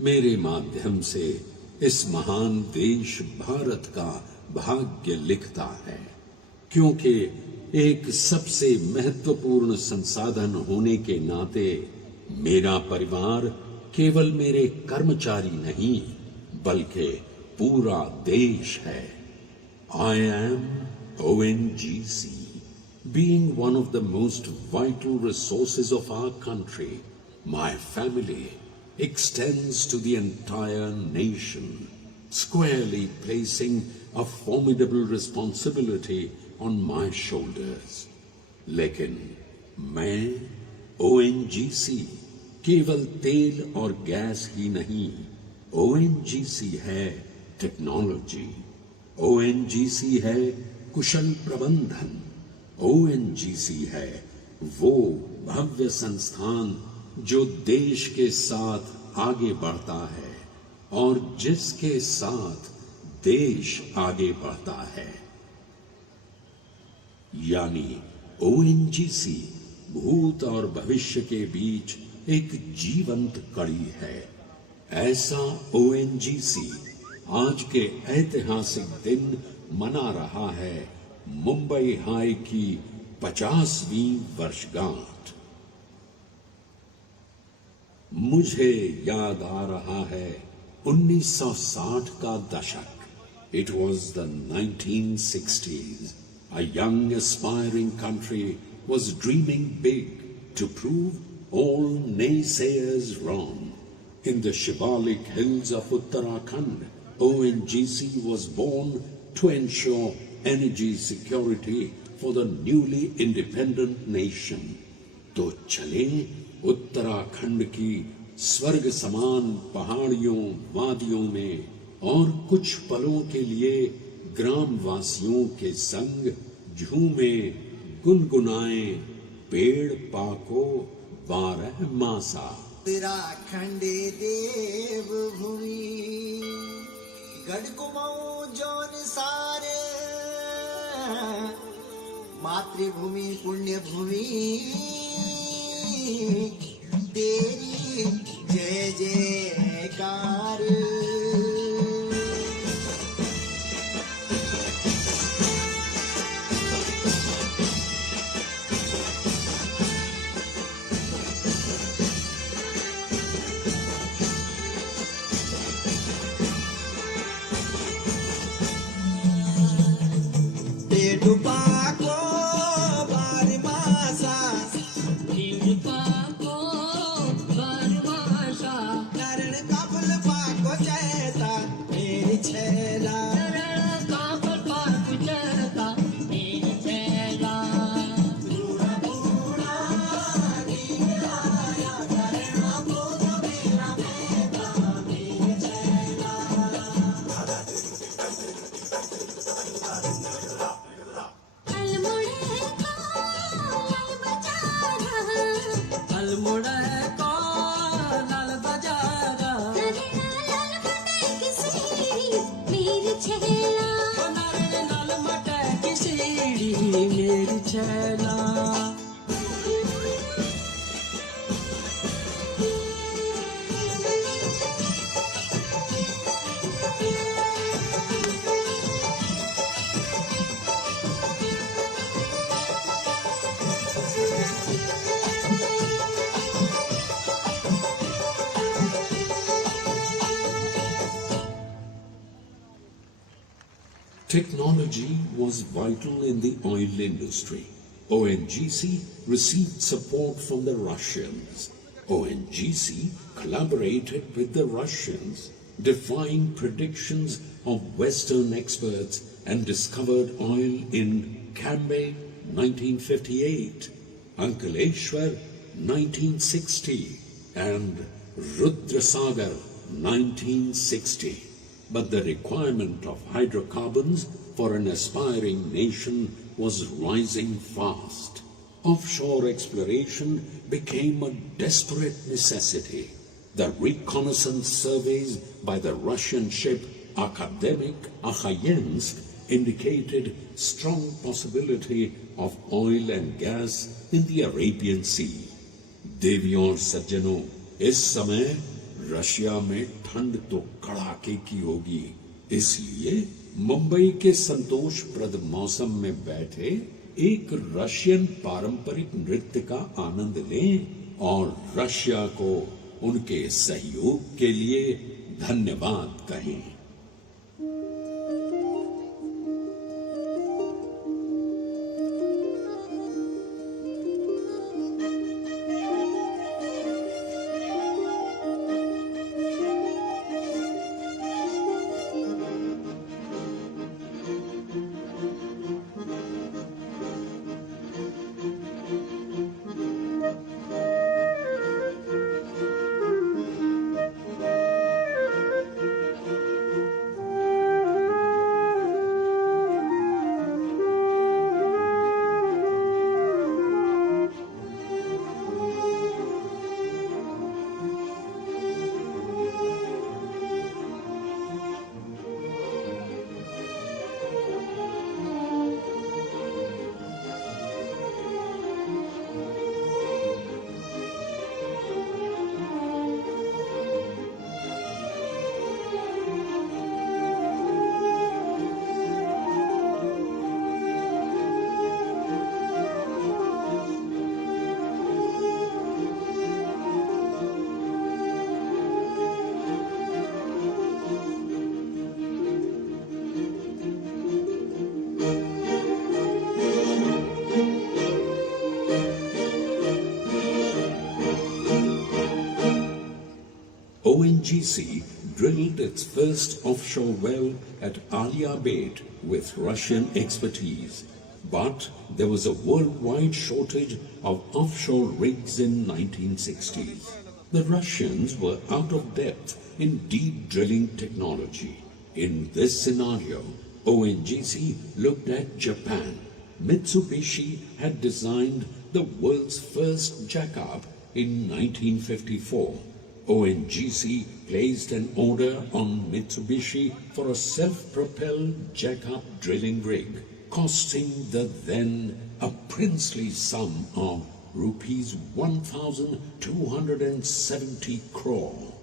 मेरे माध्यम से इस महान देश भारत का भाग्य लिखता है, क्योंकि एक सबसे महत्वपूर्ण संसाधन होने के नाते मेरा परिवार केवल मेरे कर्मचारी नहीं बल्कि पूरा देश है। I am ONGC, being one of the most vital resources of our country. My family extends to the entire nation, squarely placing a formidable responsibility on my shoulders. लेकिन मैं ONGC केवल तेल और गैस ही नहीं, ONGC है technology, ONGC है कुशल प्रबंधन, ONGC है वो भव्य संस्थान जो देश के साथ आगे बढ़ता है और जिसके साथ देश आगे बढ़ता है। यानी ONGC भूत और भविष्य के बीच एक जीवंत कड़ी है। ऐसा ONGC आज के ऐतिहासिक दिन मना रहा है मुंबई हाई की 50वीं वर्षगांठ। मुझे याद आ रहा है 1960 का दशक। It was the 1960s. A young aspiring country was dreaming big to prove all naysayers wrong. In the Shivalik hills of Uttarakhand, ONGC was born to ensure energy security for the newly independent nation. तो चले उत्तराखंड की स्वर्ग समान पहाड़ियों वादियों में और कुछ पलों के लिए ग्रामवासियों के संग झूमे गुनगुनाए पेड़ पाको 12 मासा। उत्तराखंड देव भूमि गढ़कुमाऊं जौन सारे मातृभूमि पुण्य भूमि तेरी जय जयकार। Technology was vital in the oil industry. ONGC received support from the Russians. ONGC collaborated with the Russians, defying predictions of Western experts, and discovered oil in Cambay 1958, Ankleshwar 1960, and Rudrasagar 1960. But the requirement of hydrocarbons for an aspiring nation was rising fast. Offshore exploration became a desperate necessity. The reconnaissance surveys by the Russian ship Akademik Akhayensk indicated strong possibility of oil and gas in the Arabian Sea. देवियों और सज्जनों, इस समय Russia में ठंड तो कड़ाके की होगी, इसलिए मुंबई के संतोषप्रद मौसम में बैठे एक रशियन पारंपरिक नृत्य का आनंद लें और रशिया को उनके सहयोग के लिए धन्यवाद कहें। ONGC drilled its first offshore well at Aliabad with Russian expertise. But there was a worldwide shortage of offshore rigs in 1960s. The Russians were out of depth in deep drilling technology. In this scenario, ONGC looked at Japan. Mitsubishi had designed the world's first jackup in 1954. ONGC placed an order on Mitsubishi for a self-propelled jackup drilling rig, costing the then a princely sum of rupees 1,270 crore.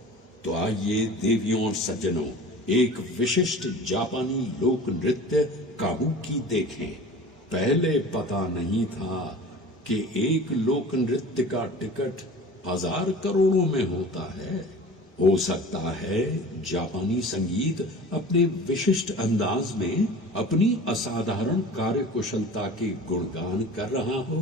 तो आइए देवियों और सज्जनों, एक विशिष्ट जापानी लोक नृत्य काबुकी देखें। पहले पता नहीं था कि एक लोक नृत्य का टिकट 1000 करोड़ों में होता है। हो सकता है जापानी संगीत अपने विशिष्ट अंदाज में अपनी असाधारण कार्यकुशलता के गुणगान कर रहा हो।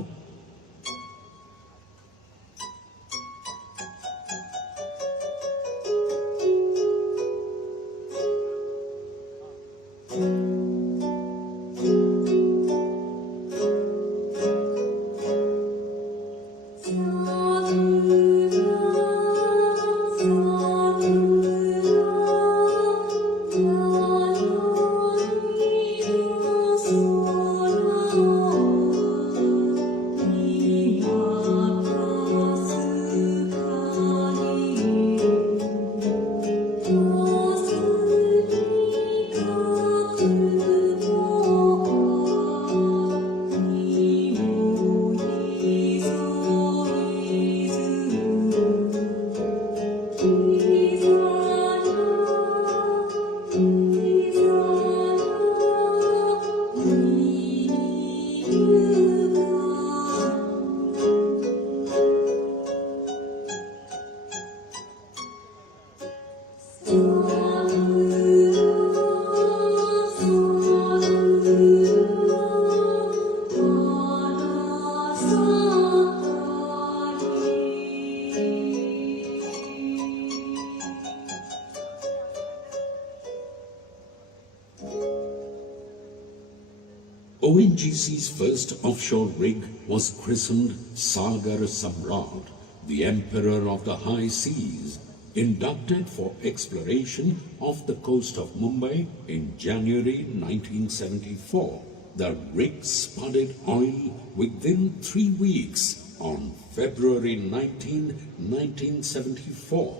ONGC's first offshore rig was christened Sagar Samrat, the Emperor of the High Seas, inducted for exploration off the coast of Mumbai in January 1974. The rig spudded oil within 3 weeks on February 19, 1974.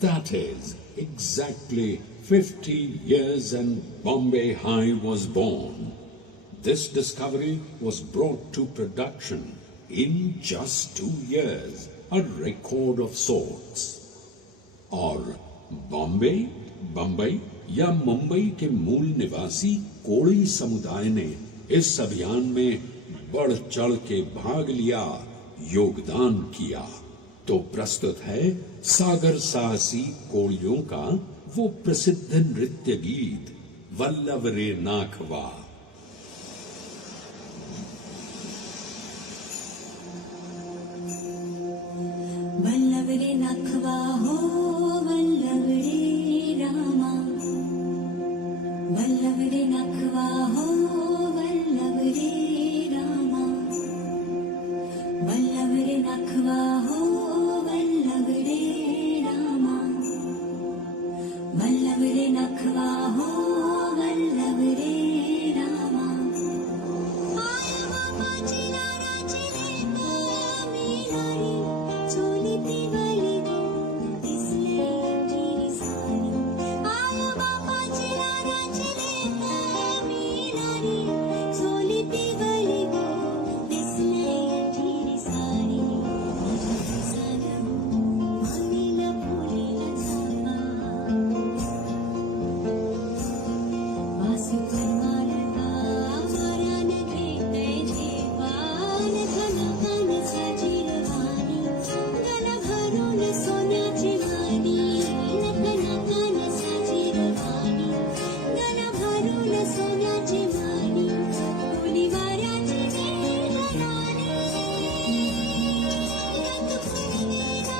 That is exactly 50 years and Mumbai High was born. This discovery was brought to production in just 2 years, a record of sorts. और बॉम्बे, बम्बई या मुंबई के मूल निवासी कोળી समुदाय ने इस अभियान में बढ़ चढ़ के भाग लिया, योगदान किया। तो प्रस्तुत है सागर साहसी कोळियों का वो प्रसिद्ध नृत्य गीत वल्लभ रे नाखवा। वल्लभ रे नाखवा हो वल्लभ रे रामा, वल्लभ रे नाखवा हो वल्लभ रे रामा, वल्लभ रे नाखवा हो वल्लभ रे रामा, वल्लभ रे नाखवा हो वल्लभ रे रामा। आया बाबा चिना राचले मीनारी, चोली पिवली गो दिसले अठीरी सारी। आया बाबा चिना राचले मीनारी, चोली पिवली गो दिसले अठीरी सारी। सनम आमिला फुलीला चापा, वासु परमारता वरान घेते जेवान, घन घन सजीर वाणी, घन भरून सोन्याची वाणी, घन घन सजीर वाणी, घन भरून सोन्याची वाणी, फुली वाऱ्याची वेल राणी, रंग फुललेला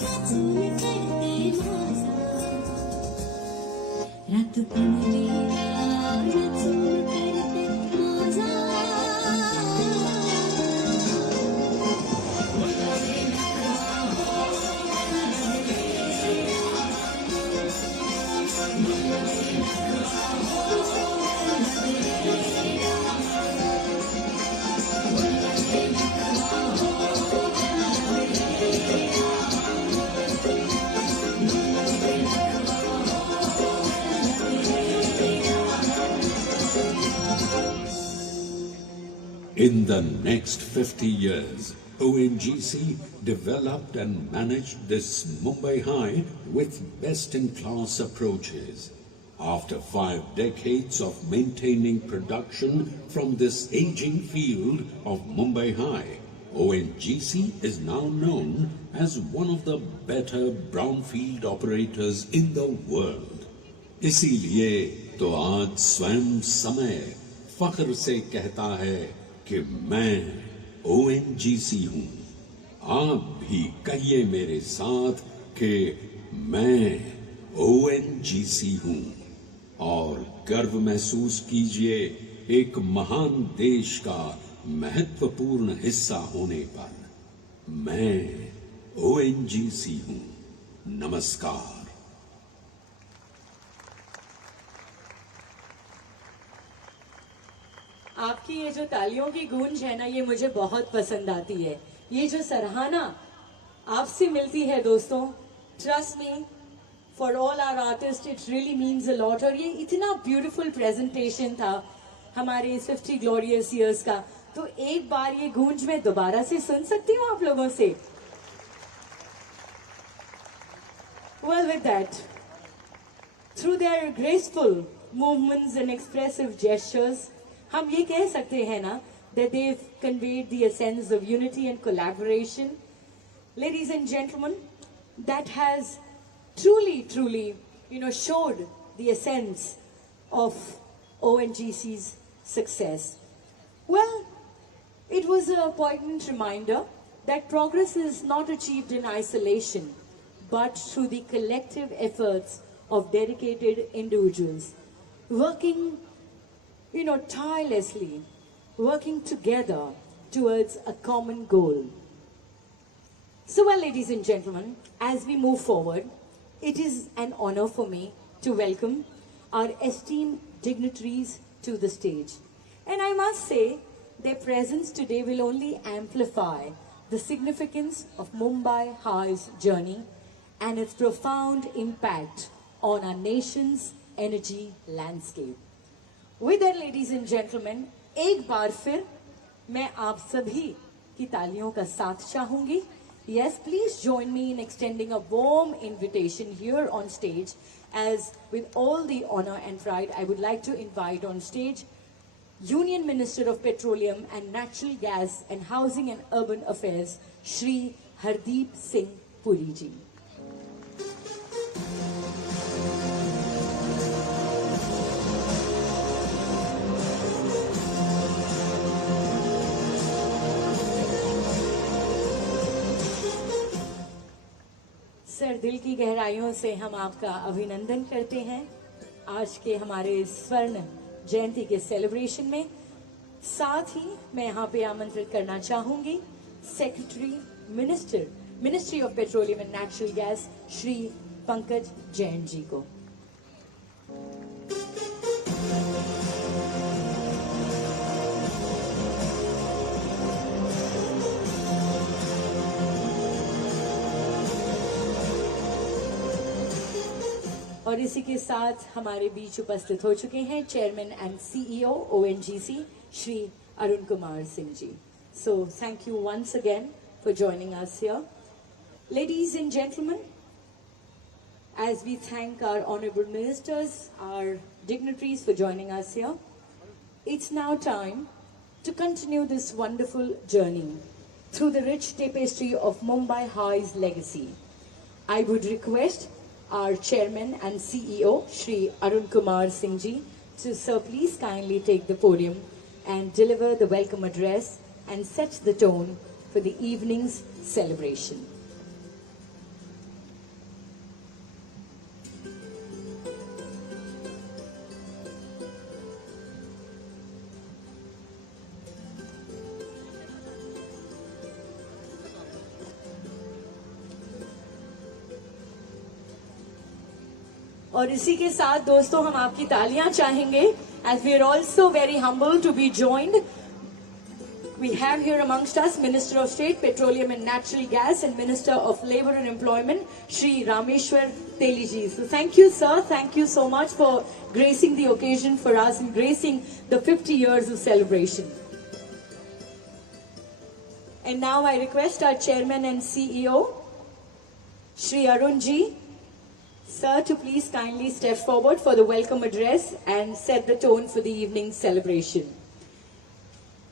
रचून करते माझा, रत फुललेला रचून करते माझा। In the next 50 years, ONGC developed and managed this Mumbai High with best-in-class approaches. After 5 decades of maintaining production from this aging field of Mumbai High, ONGC is now known as one of the better brownfield operators in the world. इसीलिए तो आज स्वयं समय फख्र से कहता है कि मैं ONGC हूं। आप भी कहिए मेरे साथ कि मैं ONGC हूं और गर्व महसूस कीजिए एक महान देश का महत्वपूर्ण हिस्सा होने पर। मैं ONGC हूं। नमस्कार। आपकी ये जो तालियों की गूंज है ना, ये मुझे बहुत पसंद आती है। ये जो सराहना आपसे मिलती है दोस्तों, trust me, for all our artist it really means a lot. और ये इतना ब्यूटीफुल प्रेजेंटेशन था हमारे इस 50 ग्लोरियस ईयर्स का, तो एक बार ये गूंज मैं दोबारा से सुन सकती हूँ आप लोगों से? Well, with that, through their graceful movements and expressive gestures, हम ये कह सकते हैं ना that they've conveyed the essence of unity and collaboration. Ladies and gentlemen, that has truly, showed the essence of ONGC's success. Well, it was a poignant reminder that progress is not achieved in isolation, but through the collective efforts of dedicated individuals, working, tirelessly, working together towards a common goal. So, well, ladies and gentlemen, as we move forward, it is an honor for me to welcome our esteemed dignitaries to the stage. And I must say, their presence today will only amplify the significance of Mumbai High's journey and its profound impact on our nation's energy landscape. With that, ladies and gentlemen, एक बार फिर मैं आप सभी की तालियों का साथ चाहूंगी Yes, please join me in extending a warm invitation here on stage, as with all the honor and pride, I would like to invite on stage Union Minister of Petroleum and Natural Gas and Housing and Urban Affairs, Shri Hardeep Singh Puri ji. Sir, दिल की गहराइयों से हम आपका अभिनंदन करते हैं आज के हमारे स्वर्ण जयंती के सेलिब्रेशन में। साथ ही मैं यहाँ पे आमंत्रित करना चाहूंगी secretary ministry of petroleum and natural gas Shri Pankaj Jain ji को। और इसी के साथ हमारे बीच उपस्थित हो चुके हैं chairman and CEO ONGC Shri Arun Kumar Singh ji. So thank you once again for joining us here. Ladies and gentlemen, as we thank our honorable ministers, our dignitaries for joining us here, it's now time to continue this wonderful journey through the rich tapestry of Mumbai High's legacy. I would request our chairman and CEO, Shri Arun Kumar Singh ji, to sir please kindly take the podium and deliver the welcome address and set the tone for the evening's celebration. और इसी के साथ दोस्तों हम आपकी तालियां चाहेंगे as we are also very humble to be joined. We have here amongst us Minister of State, Petroleum and Natural Gas and Minister of Labour and Employment, Shri Rameshwar Teliji. So thank you, sir. Thank you so much for gracing the occasion for us and gracing the 50 years of celebration. And now I request our Chairman and CEO, Shri Arun ji, sir, to please kindly step forward for the welcome address and set the tone for the evening celebration.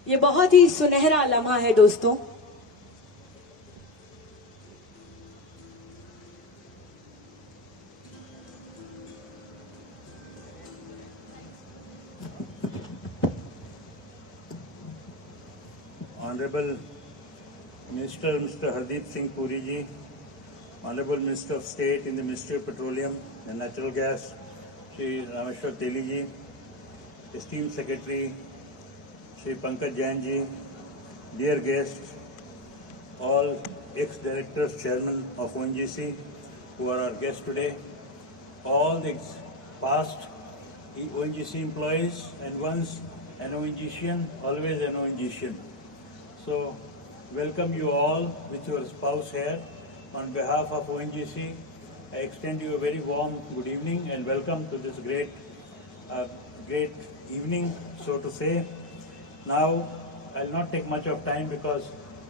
ये बहुत ही सुनहरा लम्हा है दोस्तों। Honorable Minister Mr. Hardeep Singh Puri ji, Honorable Minister of State in the Ministry of Petroleum and Natural Gas, Shri Rameshwar Teliji, esteemed Secretary Shri Pankaj Jain ji, dear guests, all ex-directors, chairman of ONGC who are our guests today, all the past ONGC employees and once an ONGCian, always an ONGCian. So, welcome you all with your spouse here. On behalf of ONGC, I extend you a very warm good evening and welcome to this great evening, so to say. Now, I'll not take much of time because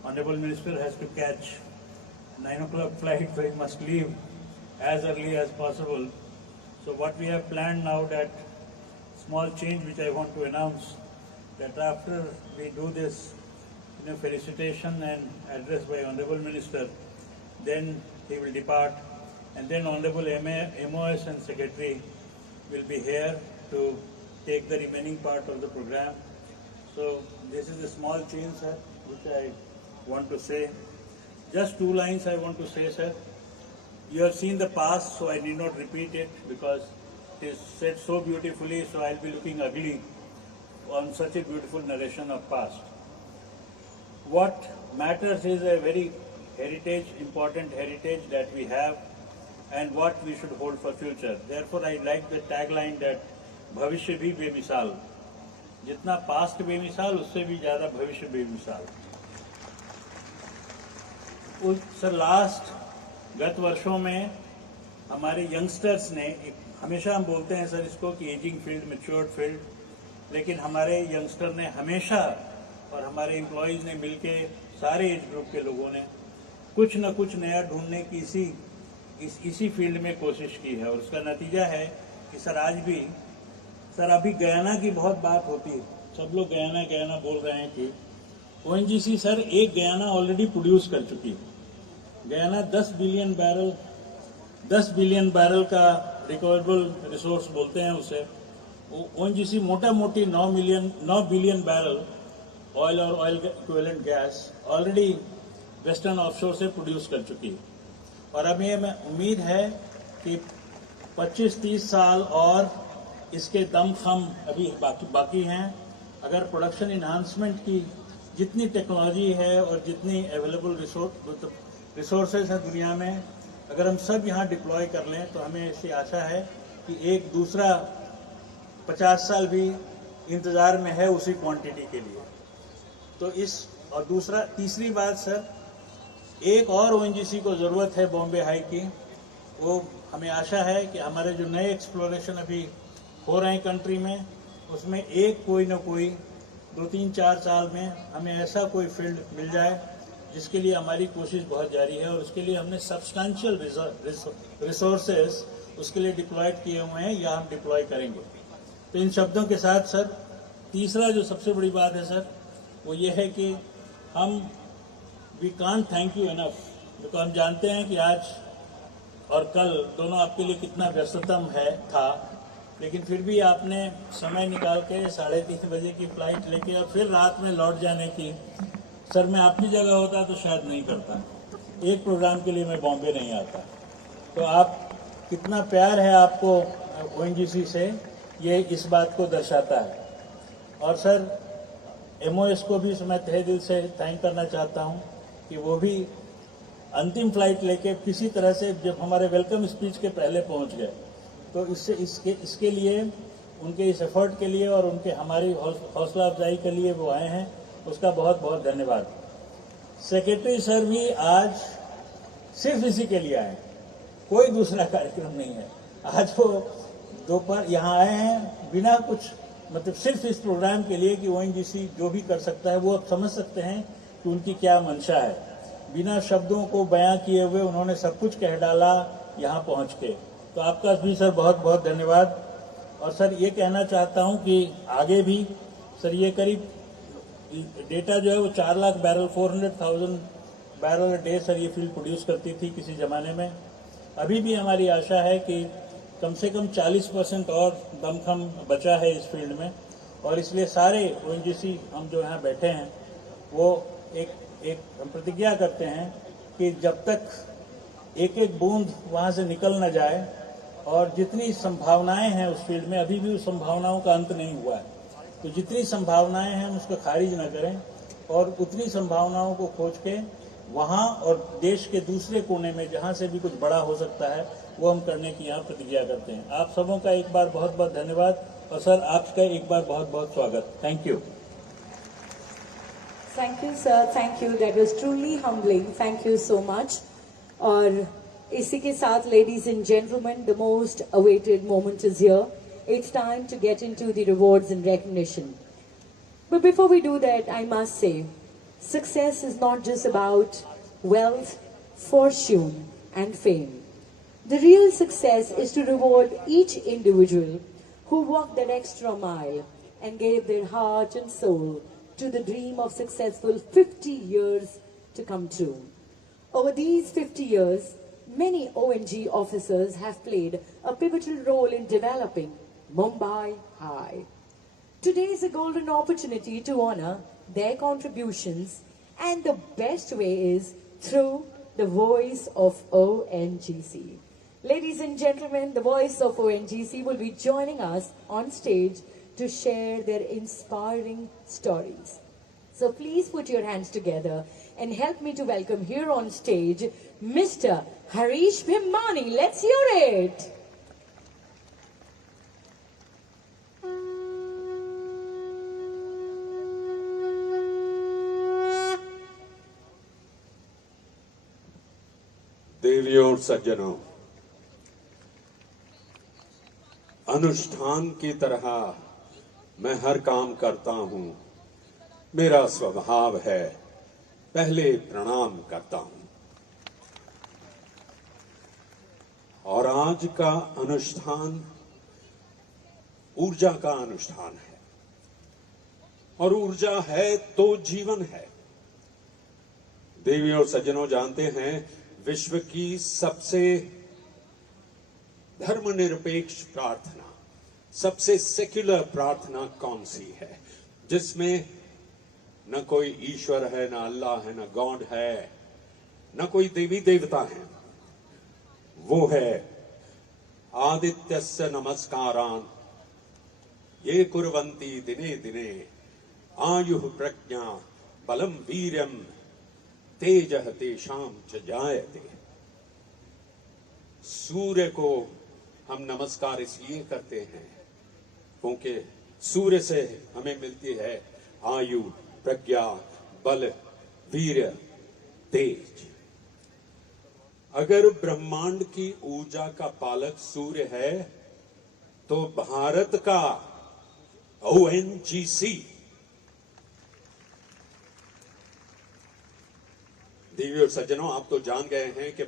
Honorable Minister has to catch 9 o'clock flight, so he must leave as early as possible. So what we have planned now, that small change which I want to announce, that after we do this felicitation and address by Honorable Minister, then he will depart, and then Honorable MOS and Secretary will be here to take the remaining part of the program. So this is a small change, sir, which I want to say. Just 2 lines I want to say, sir. You have seen the past, so I need not repeat it because it is said so beautifully, so I'll be looking ugly on such a beautiful narration of past. What matters is a very important heritage that we have and what we should hold for future. Therefore, I like the tagline that भविष्य भी बेमिसाल. जितना past बेमिसाल, उससे भी ज़्यादा भविष्य बेमिसाल. सर, गत वर्षों में हमारे यंगस्टर्स ने, हमेशा हम बोलते हैं सर इसको कि एजिंग फील्ड, मैच्योर्ड फील्ड, लेकिन हमारे यंगस्टर ने हमेशा और हमारे एम्प्लॉयज़ ने मिलके, सारे एज ग्रुप के लोगों ने कुछ न कुछ नया ढूंढने की इसी फील्ड में कोशिश की है, और उसका नतीजा है कि सर आज भी सर अभी गयाना की बहुत बात होती है, सब लोग गयाना गयाना बोल रहे हैं कि ओएनजीसी सर एक गयाना ऑलरेडी प्रोड्यूस कर चुकी है। गयाना 10 बिलियन बैरल का रिकवरेबल रिसोर्स बोलते हैं उसे। ओएनजीसी मोटा मोटी 9 बिलियन बैरल ऑयल और oil equivalent gas already western offshore से प्रोड्यूस कर चुकी है, और अब ये मैं उम्मीद है कि 25-30 साल और इसके दमखम अभी बाकी हैं। अगर प्रोडक्शन इन्हांसमेंट की जितनी टेक्नोलॉजी है और जितनी अवेलेबल रिसोर्सेज है दुनिया में, अगर हम सब यहाँ डिप्लॉय कर लें तो हमें ऐसी आशा है कि एक दूसरा 50 साल भी इंतजार में है उसी क्वांटिटी के लिए। तो तीसरी बात सर, एक और ओएनजीसी को जरूरत है बॉम्बे हाई की। वो हमें आशा है कि हमारे जो नए एक्सप्लोरेशन अभी हो रहे हैं कंट्री में, उसमें एक कोई न कोई 2-3-4 साल में हमें ऐसा कोई फील्ड मिल जाए जिसके लिए हमारी कोशिश बहुत जारी है, और उसके लिए हमने सब्सटैंशियल रिसोर्सेज उसके लिए डिप्लॉयड किए हुए हैं या हम डिप्लॉय करेंगे। तो इन शब्दों के साथ सर, तीसरा जो सबसे बड़ी बात है सर, वो ये है कि we can't thank you enough, because हम जानते हैं कि आज और कल दोनों आपके लिए कितना व्यस्ततम था, लेकिन फिर भी आपने समय निकाल के 3:30 बजे की फ्लाइट लेके और फिर रात में लौट जाने की। सर मैं आपकी जगह होता तो शायद नहीं करता, एक प्रोग्राम के लिए मैं बॉम्बे नहीं आता। तो आप कितना प्यार है आपको ओएनजीसी से, ये इस बात को दर्शाता है। और सर एमओएस को भी मैं तहे दिल से थैंक करना चाहता हूँ कि वो भी अंतिम फ्लाइट लेके किसी तरह से जब हमारे वेलकम स्पीच के पहले पहुंच गए, तो इसके लिए, उनके इस एफर्ट के लिए और उनके हमारी हौसला अफजाई के लिए वो आए हैं, उसका बहुत बहुत धन्यवाद। सेक्रेटरी सर भी आज सिर्फ इसी के लिए आए, कोई दूसरा कार्यक्रम नहीं है। आज वो दोपहर यहाँ आए हैं बिना कुछ, मतलब सिर्फ इस प्रोग्राम के लिए कि ओएनजीसी जो भी कर सकता है वो आप समझ सकते हैं कि उनकी क्या मंशा है। बिना शब्दों को बयां किए हुए उन्होंने सब कुछ कह डाला यहाँ पहुँच के। तो आपका भी सर बहुत बहुत धन्यवाद। और सर ये कहना चाहता हूँ कि आगे भी सर ये करीब डेटा जो है वो 4 lakh barrel 400,000 barrel day sir ये फील्ड प्रोड्यूस करती थी किसी ज़माने में। अभी भी हमारी आशा है कि कम से कम 40% और दमखम बचा है इस फील्ड में, और इसलिए सारे ओएनजीसी हम जो यहाँ बैठे हैं वो एक हम प्रतिज्ञा करते हैं कि जब तक एक एक बूंद वहाँ से निकल न जाए, और जितनी संभावनाएं हैं उस फील्ड में, अभी भी उस संभावनाओं का अंत नहीं हुआ है, तो जितनी संभावनाएं हैं हम उसको खारिज न करें, और उतनी संभावनाओं को खोज के वहाँ और देश के दूसरे कोने में जहाँ से भी कुछ बड़ा हो सकता है वो हम करने की यहाँ प्रतिज्ञा करते हैं। आप सबों का एक बार बहुत बहुत धन्यवाद, और सर आपका एक बार बहुत बहुत स्वागत। Thank you. Thank you, sir. Thank you. That was truly humbling. Thank you so much. और इसी के साथ, ladies and gentlemen, the most awaited moment is here. It's time to get into the rewards and recognition. But before we do that, I must say, success is not just about wealth, fortune, and fame. The real success is to reward each individual who walked that extra mile and gave their heart and soul to the dream of successful 50 years to come true. Over these 50 years, many ONG officers have played a pivotal role in developing Mumbai High. Today is a golden opportunity to honor their contributions, and the best way is through the voice of ONGC. Ladies and gentlemen, the voice of ONGC will be joining us on stage to share their inspiring stories. So please put your hands together and help me to welcome here on stage Mr. Harish Bhimmani. Let's hear it. देवियों और सज्जनों, अनुष्ठान की तरह मैं हर काम करता हूं। मेरा स्वभाव है पहले प्रणाम करता हूं। और आज का अनुष्ठान ऊर्जा का अनुष्ठान है, और ऊर्जा है तो जीवन है। देवी और सज्जनों, जानते हैं विश्व की सबसे धर्मनिरपेक्ष प्रार्थना, सबसे सेक्युलर प्रार्थना कौन सी है, जिसमें न कोई ईश्वर है, न अल्लाह है, न गॉड है, न कोई देवी देवता है। वो है आदित्यस्य नमस्कारान् ये कुर्वन्ति दिने दिने आयुः प्रज्ञा बलम वीर्यम तेजः तेषां च जायते। सूर्य को हम नमस्कार इसलिए करते हैं क्योंकि सूर्य से हमें मिलती है आयु, प्रज्ञा, बल, वीर्य, तेज। अगर ब्रह्मांड की ऊर्जा का पालक सूर्य है तो भारत का ONGC, देवी और सज्जनों, आप तो जान गए हैं कि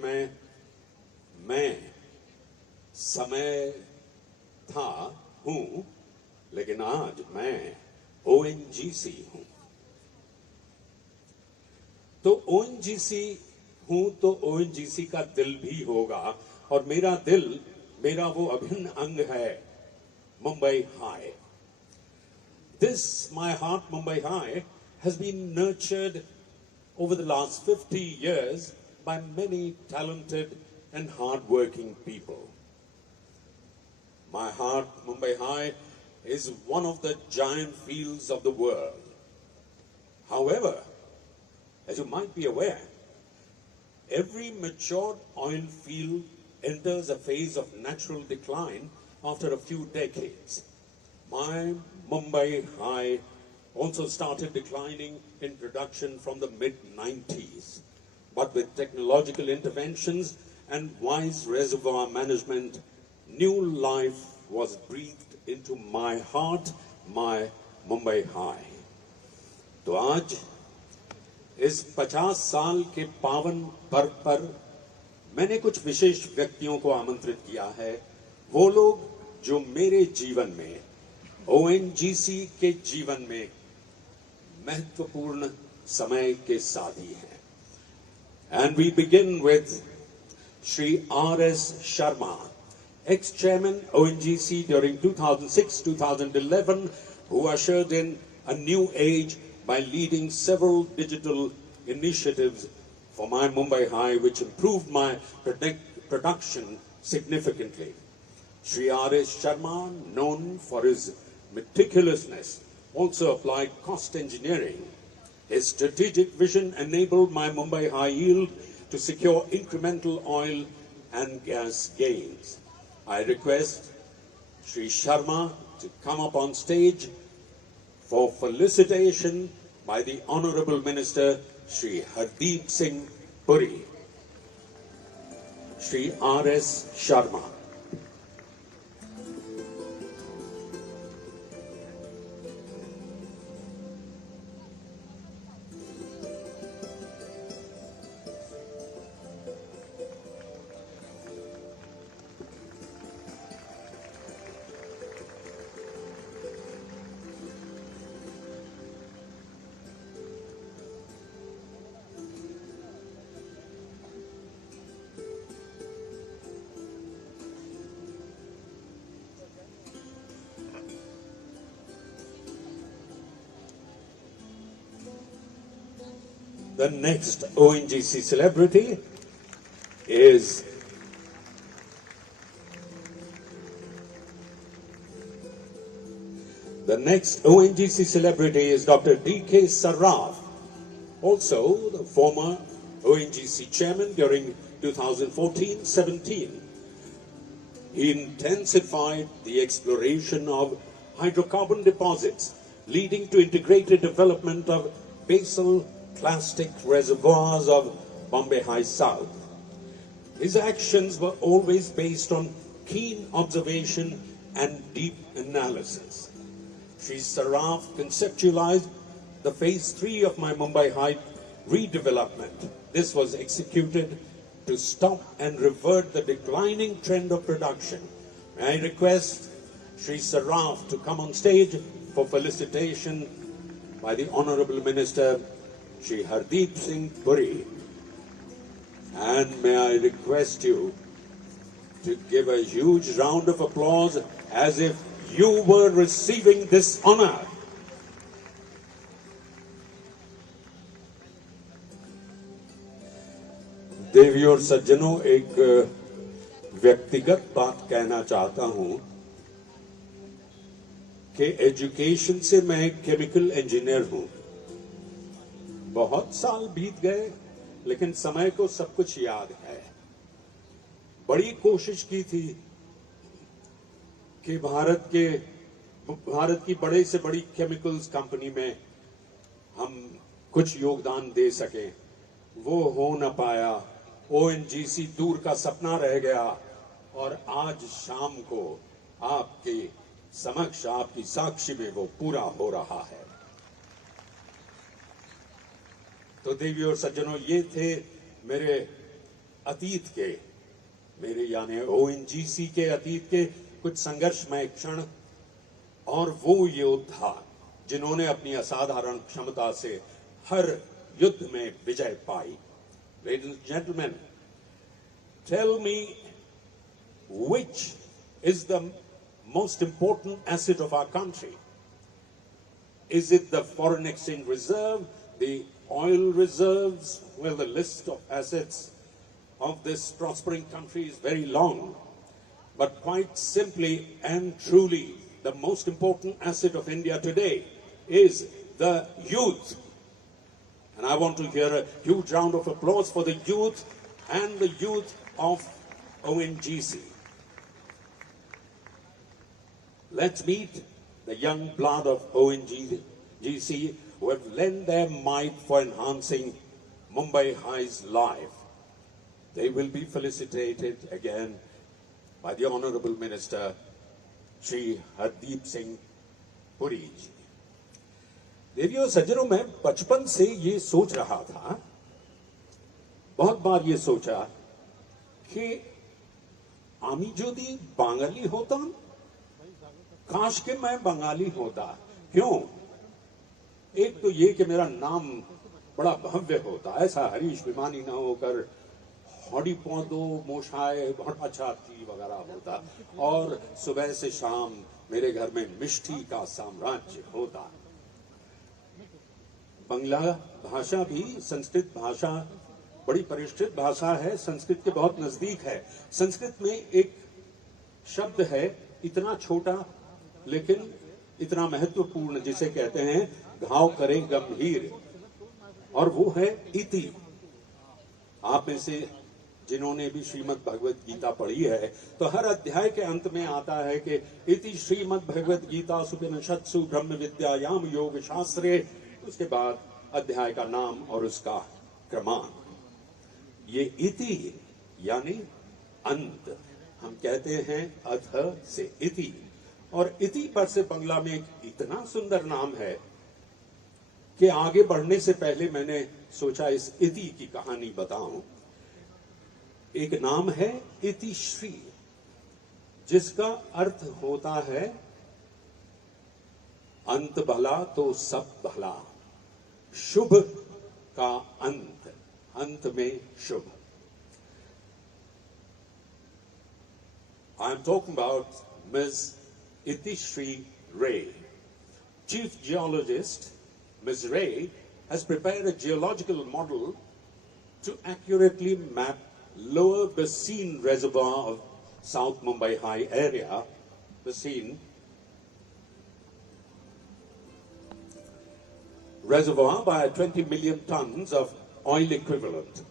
मैं समय था, हूं, लेकिन आज मैं ONGC हूं। तो ONGC हूं तो ONGC का दिल भी होगा, और मेरा दिल, मेरा वो अभिन्न अंग है Mumbai high. This, my heart, Mumbai High, has been nurtured over the last 50 years by many talented and hard-working people. My heart, Mumbai High, is one of the giant fields of the world. However, as you might be aware, every matured oil field enters a phase of natural decline after a few decades. My Mumbai High also started declining in production from the mid-90s. But with technological interventions and wise reservoir management, new life was breathed into my heart, my Mumbai High. तो आज इस 50 साल के पावन पर्व पर मैंने कुछ विशेष व्यक्तियों को आमंत्रित किया है, वो लोग जो मेरे जीवन में, ONGC के जीवन में महत्वपूर्ण समय के साथी हैं। And we begin with Shri R.S. Sharma, ex-chairman ONGC during 2006-2011, who ushered in a new age by leading several digital initiatives for my Mumbai High, which improved my production significantly. Shri R.S. Sharma, known for his meticulousness, also applied cost engineering. His strategic vision enabled my Mumbai High yield to secure incremental oil and gas gains. I request Shri Sharma to come up on stage for felicitation by the Honorable Minister Shri Hardeep Singh Puri. Shri R.S. Sharma. The next ONGC celebrity is Dr. D.K. Sarraf, also the former ONGC chairman during 2014-17. He intensified the exploration of hydrocarbon deposits, leading to integrated development of basal plastic reservoirs of Bombay High South. His actions were always based on keen observation and deep analysis. Shri Sarraf conceptualized the phase 3 of my Mumbai High redevelopment. This was executed to stop and revert the declining trend of production. May I request Shri Saraf to come on stage for felicitation by the Honorable Minister, Shri Hardeep Singh Puri. And may I request you to give a huge round of applause as if you were receiving this honor. देवियों और सज्जनों, एक व्यक्तिगत बात कहना चाहता हूं कि एजुकेशन से मैं केमिकल इंजीनियर हूं। बहुत साल बीत गए, लेकिन समय को सब कुछ याद है। बड़ी कोशिश की थी कि भारत की बड़े से बड़ी केमिकल्स कंपनी में हम कुछ योगदान दे सकें। वो हो न पाया। ओएनजीसी दूर का सपना रह गया और आज शाम को आपके समक्ष, आपकी साक्षी में वो पूरा हो रहा है। तो देवी और सज्जनों, ये थे मेरे अतीत के, मेरे यानी ओएनजीसी के अतीत के कुछ संघर्षमय क्षण और वो योद्धा जिन्होंने अपनी असाधारण क्षमता से हर युद्ध में विजय पाई। Ladies and gentlemen, tell me, which is the most important asset of our country? Is it the foreign exchange reserve, the oil reserves? Well, the list of assets of this prospering country is very long. But quite simply and truly, the most important asset of India today is the youth. And I want to hear a huge round of applause for the youth and the youth of ONGC. Let's meet the young blood of ONGC who have lent their might for enhancing Mumbai High's life. They will be felicitated again by the Honorable Minister, Shri Hardeep Singh Puri ji. देवियों सज्जनों, मैं बचपन से ये सोच रहा था, बहुत बार ये सोचा कि आमी जोदी बंगाली होता, काश के मैं बंगाली होता। क्यों? एक तो ये कि मेरा नाम बड़ा भव्य होता, ऐसा हरीश विमानी ना होकर हॉडी पौधो मोशाए भट्टाचार्य वगैरह होता, और सुबह से शाम मेरे घर में मिष्टी का साम्राज्य होता। बंगला भाषा भी संस्कृत भाषा बड़ी परिष्कृत भाषा है, संस्कृत के बहुत नजदीक है। संस्कृत में एक शब्द है इतना छोटा लेकिन इतना महत्वपूर्ण, जिसे कहते हैं घाव करे गंभीर, और वो है इति। आप में से जिन्होंने भी श्रीमद् भगवत गीता पढ़ी है, तो हर अध्याय के अंत में आता है कि इति श्रीमद् भगवत गीता सुपनिषत्सु ब्रह्म विद्यायाम योग शास्त्रे। उसके बाद अध्याय का नाम और उसका क्रमांक। ये इति यानी अंत, हम कहते हैं अथ से इति, और इति पर से बंगला में एक इतना सुंदर नाम है कि आगे बढ़ने से पहले मैंने सोचा इस इति की कहानी बताऊं। एक नाम है इतिश्री, जिसका अर्थ होता है अंत भला तो सब भला, शुभ का अंत, अंत में शुभ। I am talking about Ms. Itishri Ray. Chief geologist Ms. Ray has prepared a geological model to accurately map lower basin reservoir of South Mumbai High area, basin reservoir by 20 million tons of oil equivalent.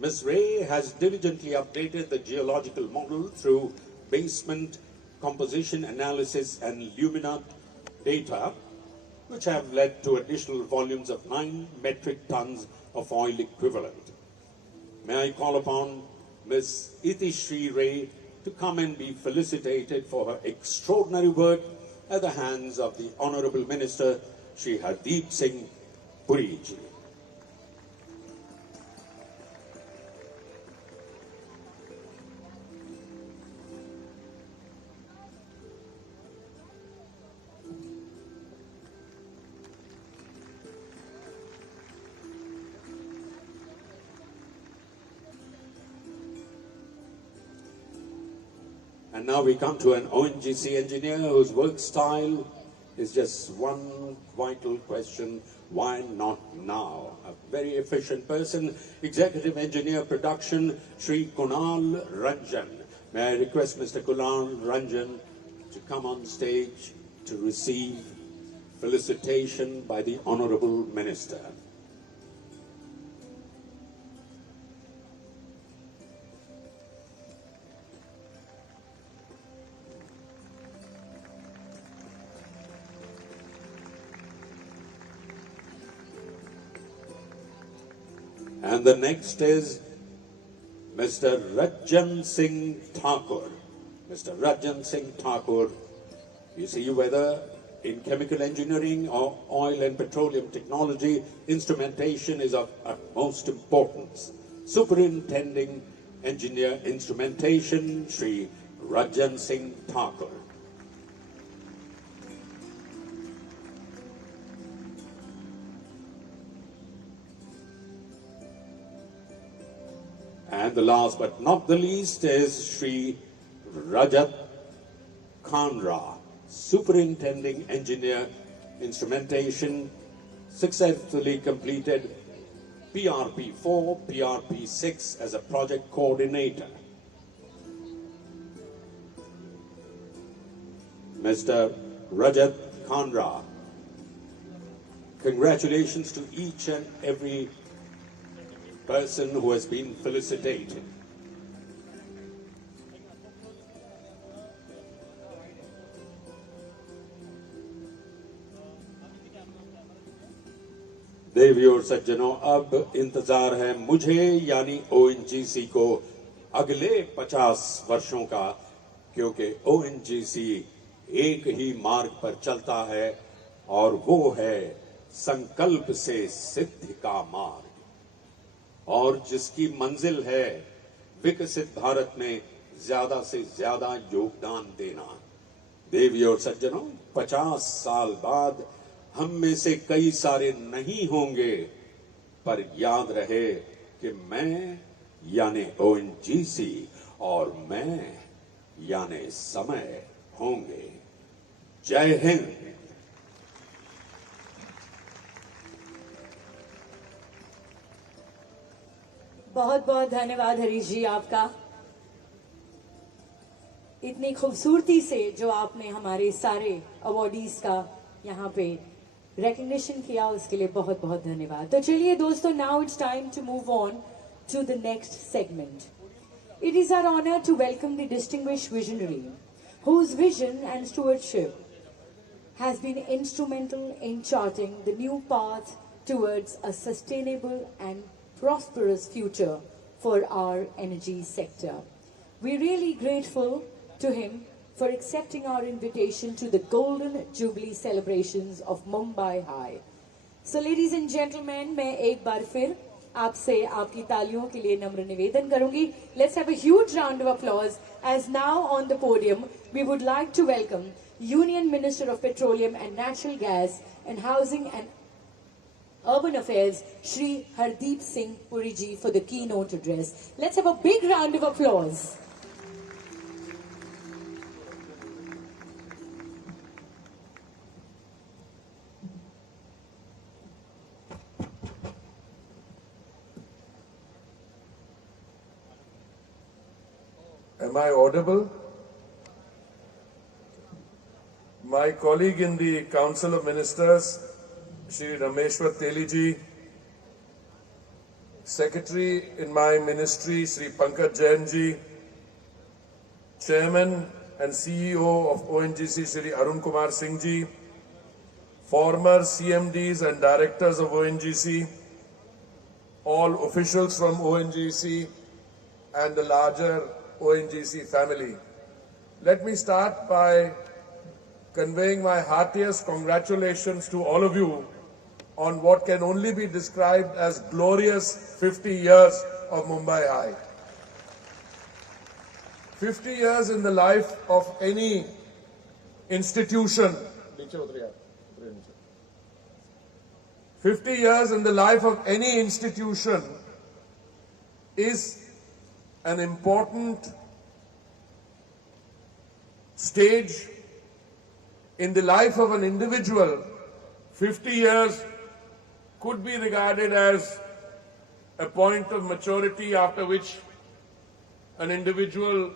Ms. Ray has diligently updated the geological model through basement composition analysis and lumina data, which have led to additional volumes of 9 metric tons of oil equivalent. May I call upon Ms. Itishri Ray to come and be felicitated for her extraordinary work at the hands of the Honorable Minister, Shri Hardeep Singh Puri ji. And now we come to an ONGC engineer whose work style is just one vital question: why not now? A very efficient person, Executive Engineer Production, Shri Kunal Ranjan. May I request Mr. Kunal Ranjan to come on stage to receive felicitation by the Honorable Minister. And the next is Mr. Rajan Singh Thakur. Mr. Rajan Singh Thakur, you see, whether in chemical engineering or oil and petroleum technology, instrumentation is of utmost importance. Superintending Engineer Instrumentation, Shri Rajan Singh Thakur. And the last but not the least is Shri Rajat Khanra, Superintending Engineer Instrumentation, successfully completed PRP4, PRP6 as a project coordinator. Mr. Rajat Khanra, congratulations to each and every person who has been felicitated. देवियों और सज्जनों, अब इंतजार है मुझे यानी ONGC को अगले 50 वर्षों का, क्योंकि ONGC एक ही मार्ग पर चलता है और वो है संकल्प से सिद्धि का मार्ग, और जिसकी मंजिल है विकसित भारत में ज्यादा से ज्यादा योगदान देना। देवियों और सज्जनों, 50 साल बाद हम में से कई सारे नहीं होंगे, पर याद रहे कि मैं यानी ONGC और मैं यानी समय होंगे। जय हिंद। बहुत बहुत धन्यवाद हरीश जी आपका, इतनी खूबसूरती से जो आपने हमारे सारे अवॉर्डीज का यहाँ पे recognition किया, उसके लिए बहुत बहुत धन्यवाद। तो चलिए दोस्तों, now it's time to move on to the next segment. It is our honor to welcome the distinguished visionary whose vision and stewardship has been instrumental in charting the new path towards a sustainable and prosperous future for our energy sector. We're really grateful to him for accepting our invitation to the Golden Jubilee celebrations of Mumbai High. So ladies and gentlemen, मैं एक बार फिर आपसे आपकी तालियों के लिए नम्र निवेदन करूंगी. Let's have a huge round of applause as now on the podium we would like to welcome Union Minister of Petroleum and Natural Gas and Housing and Urban Affairs, Shri Hardeep Singh Puri ji, for the keynote address. Let's have a big round of applause. Am I audible? My colleague in the Council of Ministers, Shri Rameshwar Teli ji, Secretary in my ministry, Shri Pankaj Jain ji, Chairman and CEO of ONGC, Shri Arun Kumar Singh ji, former CMDs and directors of ONGC, all officials from ONGC and the larger ONGC family. Let me start by conveying my heartiest congratulations to all of you on what can only be described as glorious 50 years of Mumbai High. 50 years in the life of any institution. 50 years in the life of any institution is an important stage in the life of an individual, 50 years could be regarded as a point of maturity after which an individual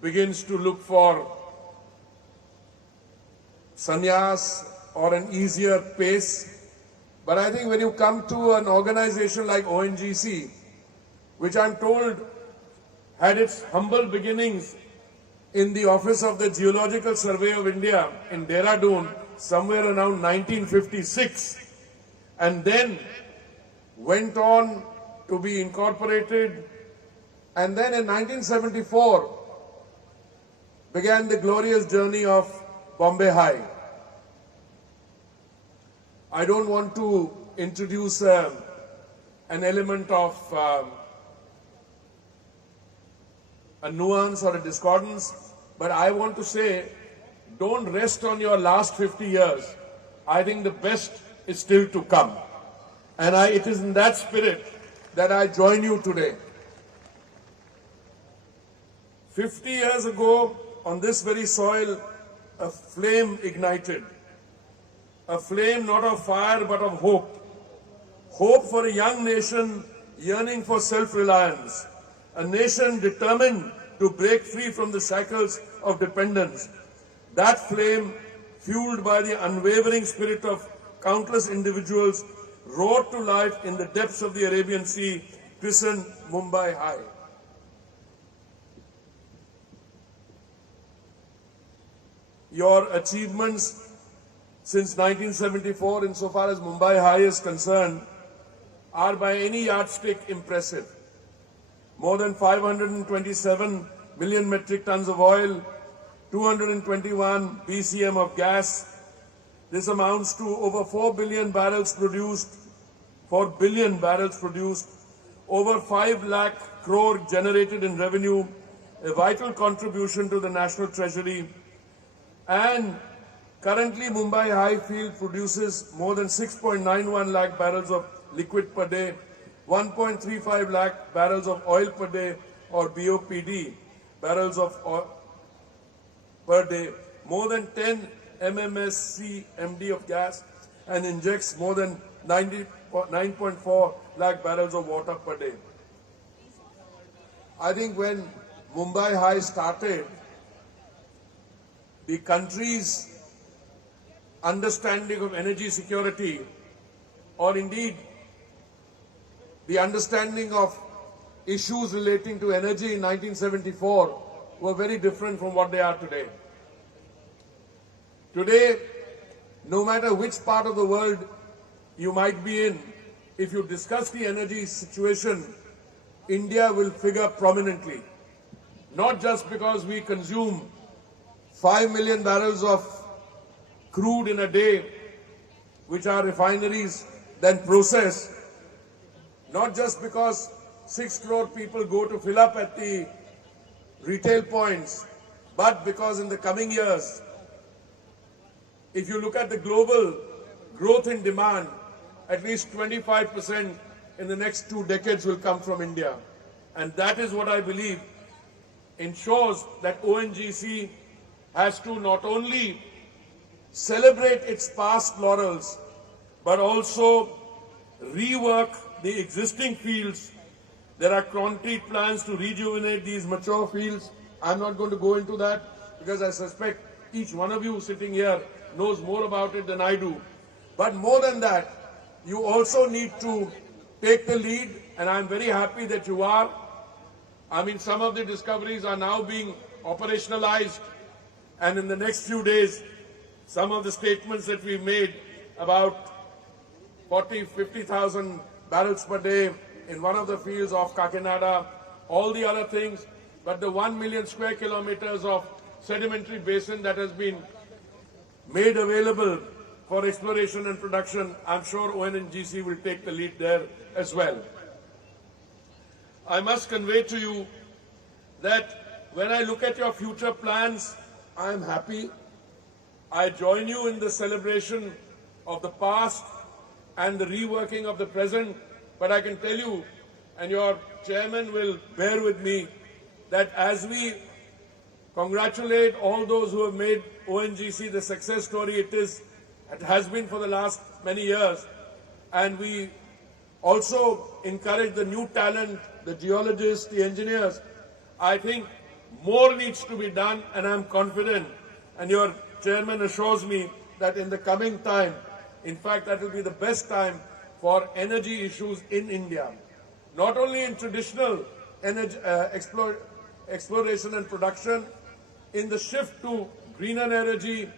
begins to look for sannyas or an easier pace. But I think when you come to an organization like ONGC, which I'm told had its humble beginnings in the office of the Geological Survey of India in Dehradun somewhere around 1956, and then went on to be incorporated, and then in 1974 began the glorious journey of Mumbai High. I don't want to introduce an element of a nuance or a discordance, but I want to say, don't rest on your last 50 years. I think the best is still to come. And it is in that spirit that I join you today. 50 years ago, on this very soil, a flame ignited. A flame not of fire but of hope. Hope for a young nation yearning for self-reliance. A nation determined to break free from the shackles of dependence. That flame, fueled by the unwavering spirit of countless individuals, roared to life in the depths of the Arabian Sea, christened Mumbai High. Your achievements since 1974, insofar as Mumbai High is concerned, are by any yardstick impressive. More than 527 million metric tons of oil, 221 BCM of gas. This amounts to over 4 billion barrels produced, 4 billion barrels produced, over 5 lakh crore generated in revenue, a vital contribution to the national treasury. And currently Mumbai High field produces more than 6.91 lakh barrels of liquid per day, 1.35 lakh barrels of oil per day, or BOPD, barrels of oil per day, more than 10 MMSC MD of gas, and injects more than 9.4 lakh barrels of water per day. I think when Mumbai High started, the country's understanding of energy security, or indeed the understanding of issues relating to energy in 1974 were very different from what they are today. Today, no matter which part of the world you might be in, if you discuss the energy situation, India will figure prominently. Not just because we consume 5 million barrels of crude in a day, which our refineries then process, not just because 6 crore people go to fill up at the retail points, but because in the coming years, if you look at the global growth in demand, at least 25% in the next 2 decades will come from India. And that is what I believe ensures that ONGC has to not only celebrate its past laurels, but also rework the existing fields. There are concrete plans to rejuvenate these mature fields. I'm not going to go into that because I suspect each one of you sitting here knows more about it than I do. But more than that, you also need to take the lead, and I'm very happy that you are. I mean, some of the discoveries are now being operationalized, and in the next few days, some of the statements that we made about 50,000 barrels per day in one of the fields of Kakinada, all the other things, but the 1 million square kilometers of sedimentary basin that has been made available for exploration and production, I'm sure ONGC will take the lead there as well. I must convey to you that when I look at your future plans, I am happy. I join you in the celebration of the past and the reworking of the present, but I can tell you, and your chairman will bear with me, that as we congratulate all those who have made ONGC the success story it has been for the last many years. And we also encourage the new talent, the geologists, the engineers. I think more needs to be done, and I'm confident, and your chairman assures me that in the coming time, in fact, that will be the best time for energy issues in India. Not only in traditional energy, exploration and production, in the shift to greener energy,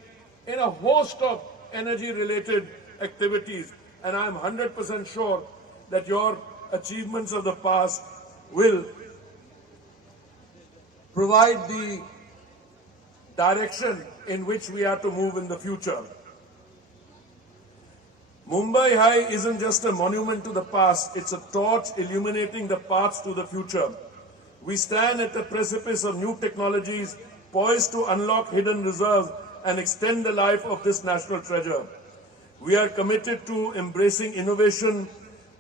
in a host of energy-related activities. And I'm 100% sure that your achievements of the past will provide the direction in which we are to move in the future. Mumbai High isn't just a monument to the past, it's a torch illuminating the paths to the future. We stand at the precipice of new technologies poised to unlock hidden reserves and extend the life of this national treasure. We are committed to embracing innovation,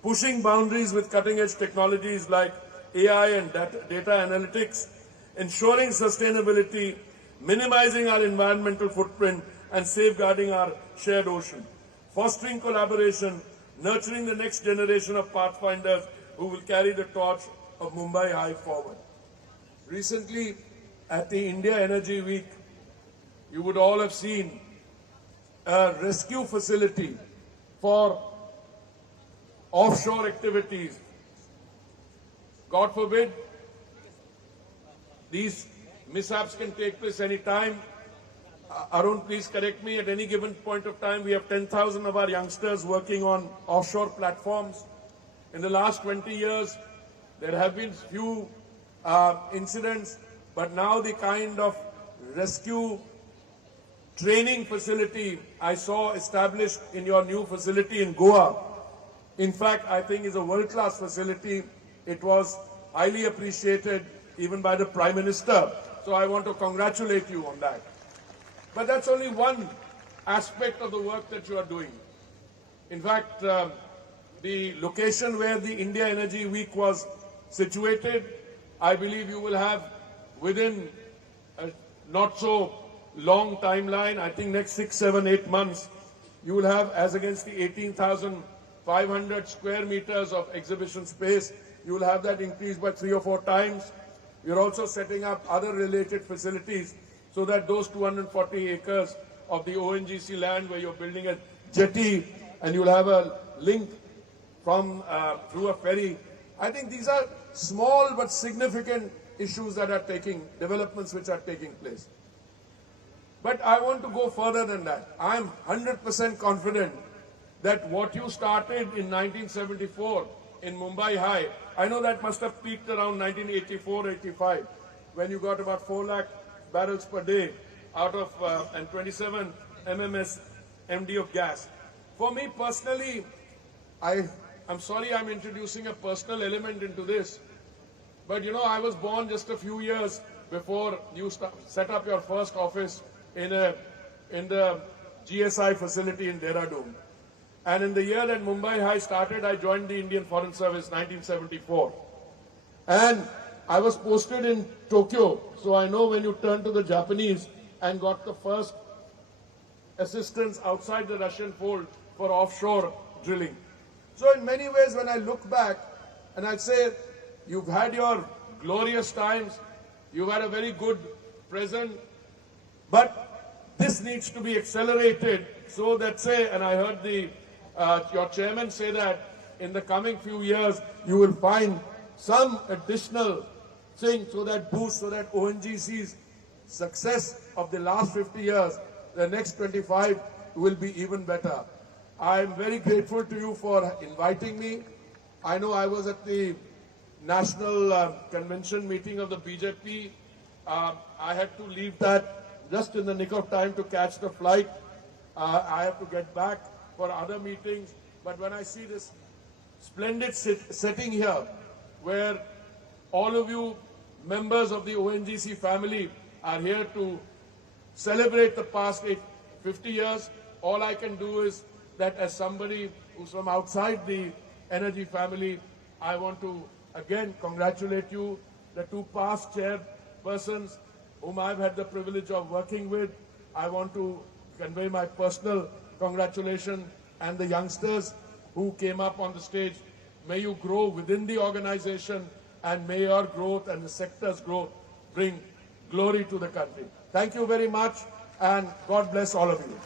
pushing boundaries with cutting-edge technologies like AI and data analytics, ensuring sustainability, minimizing our environmental footprint, and safeguarding our shared ocean, fostering collaboration, nurturing the next generation of pathfinders who will carry the torch of Mumbai High forward. Recently, at the India Energy Week, you would all have seen a rescue facility for offshore activities. God forbid, these mishaps can take place any time. Arun, please correct me. At any given point of time, we have 10,000 of our youngsters working on offshore platforms. In the last 20 years, there have been few incidents, but now the kind of rescue training facility I saw established in your new facility in Goa, in fact, I think is a world-class facility. It was highly appreciated even by the Prime Minister. So I want to congratulate you on that. But that's only one aspect of the work that you are doing. In fact, the location where the India Energy Week was situated, I believe you will have within a not so long timeline, I think next 6, 7, 8 months, you will have, as against the 18,500 square meters of exhibition space, you will have that increased by 3 or 4 times. You're also setting up other related facilities so that those 240 acres of the ONGC land where you're building a jetty and you'll have a link from through a ferry. I think these are small but significant issues that are developments which are taking place. But I want to go further than that. I'm 100% confident that what you started in 1974 in Mumbai High, I know that must have peaked around 1984-85 when you got about 4 lakh barrels per day out of and 27 MMS MD of gas. For me personally, I'm sorry I'm introducing a personal element into this, but you know, I was born just a few years before you set up your first office in the GSI facility in Dehradun. And in the year that Mumbai High started, I joined the Indian Foreign Service 1974. And I was posted in Tokyo, so I know when you turned to the Japanese and got the first assistance outside the Russian fold for offshore drilling. So in many ways, when I look back, and I'd say, you've had your glorious times, you've had a very good present, but this needs to be accelerated so that, say, and I heard your chairman say that in the coming few years, you will find some additional thing so that ONGC's success of the last 50 years, the next 25 will be even better. I am very grateful to you for inviting me. I know I was at the national convention meeting of the BJP. I had to leave that just in the nick of time to catch the flight. I have to get back for other meetings. But when I see this splendid setting here, where all of you members of the ONGC family are here to celebrate the past 50 years, all I can do is that as somebody who's from outside the energy family, I want to again congratulate you, the two past chairpersons, whom I've had the privilege of working with. I want to convey my personal congratulations and the youngsters who came up on the stage. May you grow within the organization and may your growth and the sector's growth bring glory to the country. Thank you very much and God bless all of you.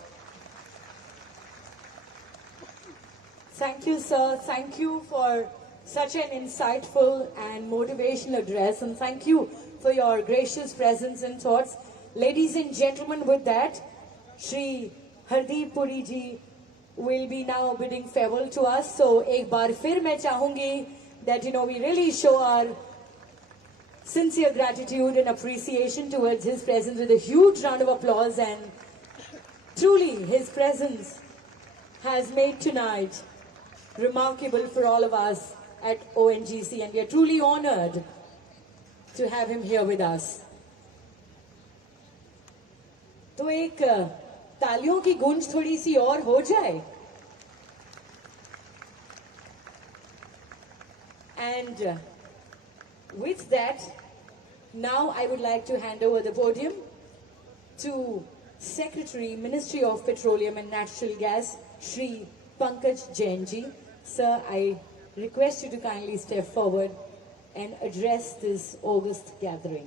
Thank you, sir. Thank you for such an insightful and motivational address, and thank you for your gracious presence and thoughts. Ladies and gentlemen, with that, Shri Hardeep Puri ji will be now bidding farewell to us. So, ek baar fir main chahungi that, we really show our sincere gratitude and appreciation towards his presence with a huge round of applause, and truly his presence has made tonight remarkable for all of us at ONGC, and we are truly honored to have him here with us. तो एक तालियों की गूंज थोड़ी सी और हो जाए. And with that, now I would like to hand over the podium to Secretary, Ministry of Petroleum and Natural Gas, Shri Pankaj Jain ji. Sir, I request you to kindly step forward and address this August gathering.